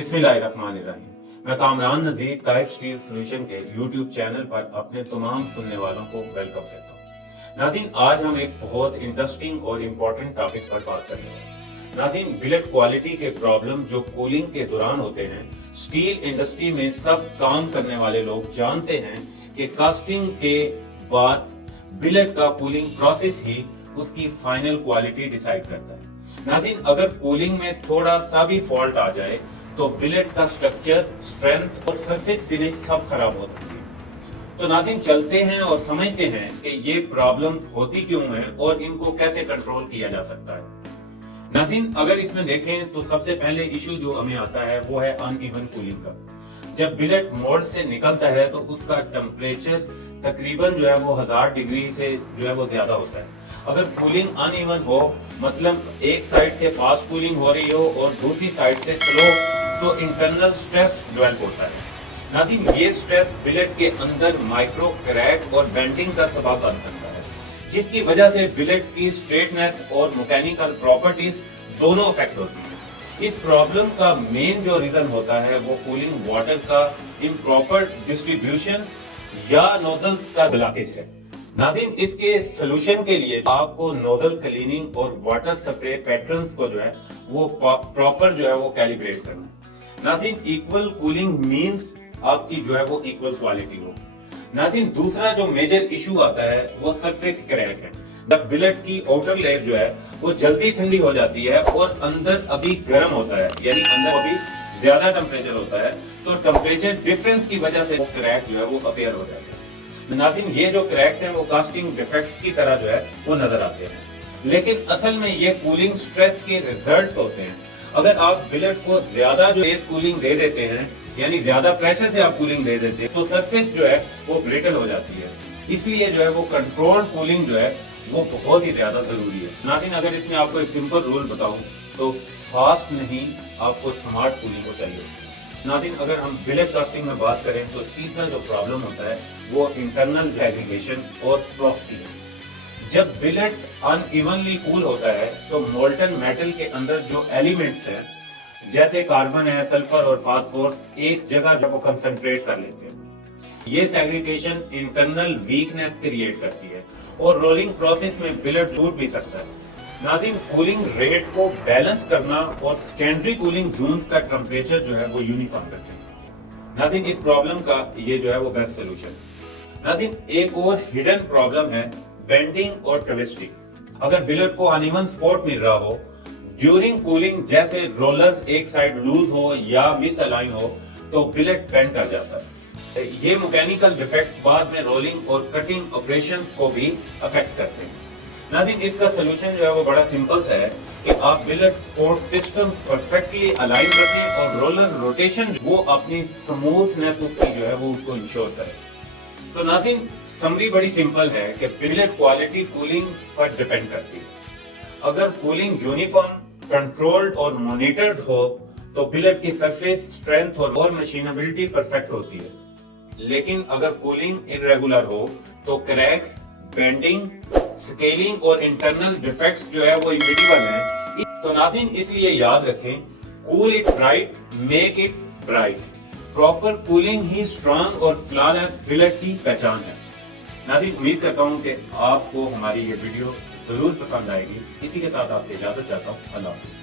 بسم اللہ الرحمن الرحیم۔ میں Kamran Nazir type steel solution کے یوٹیوب چینل پر اپنے تمام سننے والوں کو ویلکم کہتا ہوں۔ ناظرین، آج ہم ایک بہت انٹرسٹنگ اور امپورٹنٹ ٹاپک پر بات کریں گے۔ ناظرین، بلٹ کوالٹی کے پرابلم جو کولنگ کے دوران ہوتے ہیں، سٹیل انڈسٹری میں سب کام کرنے والے لوگ جانتے ہیں کہ کاسٹنگ کے بعد بلٹ کا کولنگ پروسیس ہی اس کی فائنل کوالٹی ڈیسائیڈ کرتا ہے۔ ناظرین، اگر کولنگ میں تھوڑا سا بھی فالٹ آ جائے تو بلٹ کا سٹرکچر، اسٹرینتھ اور سرفیس فنش سب خراب ہو سکتی ہے۔ تو ناظرین، چلتے ہیں اور سمجھتے ہیں کہ یہ پرابلم ہوتی کیوں ہے اور ان کو کیسے کنٹرول کیا جا سکتا ہے۔ ناظرین، اگر اس میں دیکھیں تو سب سے پہلے ایشو جو ہمیں آتا ہے وہ ہے ان ایون کولنگ کا۔ جب بلٹ مولڈ سے نکلتا ہے تو اس کا ٹمپریچر تقریباً جو ہے وہ 1000 ڈگری سے جو ہے وہ زیادہ ہوتا ہے۔ اگر کولنگ ان ایون ہو، مطلب ایک سائیڈ سے فاسٹ کولنگ ہو رہی ہو اور دوسری سائیڈ سے سلو، تو انٹرنل سٹریس ڈیولپ ہوتا ہے۔ ناظرین، یہ سٹریس بلٹ کے اندر مائکرو کریک اور بینڈنگ کا سبب بن سکتا ہے، جس کی وجہ سے بلٹ کی اسٹریٹنیس اور میکینیکل پراپرٹیز دونوں افیکٹ ہوتی ہیں۔ اس پرابلم کا مین جو ریزن ہوتا ہے وہ کولنگ واٹر کا امپراپر ڈسٹریبیوشن یا نوزلز کا بلاکیج ہے۔ ناظرین، اس کے سلوشن کے لیے آپ کو نوزل کلیننگ اور واٹر سپرے پیٹرنز کو جو ہے وہ پراپر جو ہے وہ کیلیبریٹ کرنا ہے۔ ناظرین، ایکول کولنگ مینز آپ کی جو ہے وہ ایکول کوالٹی ہو۔ ناظرین، دوسرا جو میجر ایشو آتا ہے وہ سرفیس کریک ہے۔ جب بلٹ کی آؤٹر لیئر جو ہے وہ جلدی ٹھنڈی ہو جاتی ہے اور اندر ابھی گرم ہوتا ہے، یعنی اندر ابھی زیادہ ٹمپریچر ہوتا ہے، تو ٹمپریچر ڈیفرنس کی وجہ سے وہ کریک جو ہے وہ اپیئر ہو جاتا ہے۔ ناظرین، یہ جو کریکس ہیں وہ کاسٹنگ ڈیفیکٹس کی طرح جو ہے وہ نظر آتے ہیں، لیکن اصل میں یہ کولنگ سٹریس کے ریزلٹس ہوتے ہیں۔ اگر آپ بلٹ کو زیادہ جو تیز کولنگ دے دیتے ہیں، یعنی زیادہ پریشر سے آپ کولنگ دے دیتے ہیں، تو سرفیس جو ہے وہ بریٹل ہو جاتی ہے۔ اس لیے جو ہے وہ کنٹرول کولنگ جو ہے وہ بہت ہی زیادہ ضروری ہے۔ ناظرین، اگر اس میں آپ کو ایک سمپل رول بتاؤں تو فاسٹ نہیں، آپ کو سمارٹ کولنگ کو چاہیے۔ ناظرین، اگر ہم بلٹ کاسٹنگ میں بات کریں تو تیسرا جو پرابلم ہوتا ہے وہ انٹرنل ایگریگیشن اور پروسٹی ہے۔ جب بلٹ ان ایونلی کول ہوتا ہے تو مولٹن میٹل کے اندر جو ایلیمنٹس ہیں جیسے کاربن ہے، سلفر اور فاسفورس ایک جگہ جب وہ کنسنٹریٹ کر لیتے ہیں۔ یہ سیگریگیشن انٹرنل ویکنیس کریٹ کرتی ہے اور رولنگ پروسیس میں بلٹ ٹوٹ بھی سکتا ہے۔ ناظرین، کولنگ ریٹ کو بیلنس کرنا اور سیکنڈری کولنگ زونز کا ٹمپریچر جو ہے وہ یونیفارم رکھیں۔ ناظرین، اس پرابلم کا یہ جو ہے وہ بیسٹ سولوشن ہے۔ ناظرین، ایک اور ہڈن پرابلم ہے بینڈنگ اور ٹویسٹنگ۔ اگر بلٹ کو ان ایون سپورٹ مل رہا ہو ڈیورنگ کولنگ، جیسے رولرز ایک سائیڈ لوز ہو یا مس الائن ہو، تو بلٹ بینڈ کر جاتا ہے۔ یہ میکینیکل ڈیفیکٹس بعد میں رولنگ اور کٹنگ آپریشنز کو بھی افیکٹ کرتے ہیں۔ ناظرین، اس کا سلوشن جو ہے وہ بڑا سمپل سا ہے کہ آپ بلٹ سپورٹ سسٹمز پرفیکٹلی الائن رکھیں اور رولر روٹیشن وہ اپنی سموتھنس اس کی جو ہے وہ اس کو انشور کرے۔ تو ناظرین، سمری بڑی سمپل ہے کہ بلٹ کوالٹی کولنگ پر ڈیپینڈ کرتی ہے۔ اگر کولنگ یونیفارم، کنٹرولڈ اور مانیٹرڈ ہو تو بلٹ کی سرفیس اسٹرینتھ اور مشینبلٹی پرفیکٹ ہوتی ہے، لیکن اگر کولنگ ارریگولر ہو تو کریکس، بینڈنگ، سکیلنگ اور انٹرنل ڈیفیکٹس جو ہے وہ انویٹیبل ہیں۔ تو ناظرین، اس لیے یاد رکھیں، cool it right, make it bright. Proper cooling ہی اسٹرانگ اور فلالیس بلٹ کی پہچان ہے۔ ناظرین، امید کرتا ہوں کہ آپ کو ہماری یہ ویڈیو ضرور پسند آئے گی۔ اسی کے ساتھ آپ سے اجازت چاہتا ہوں۔ اللہ حافظ۔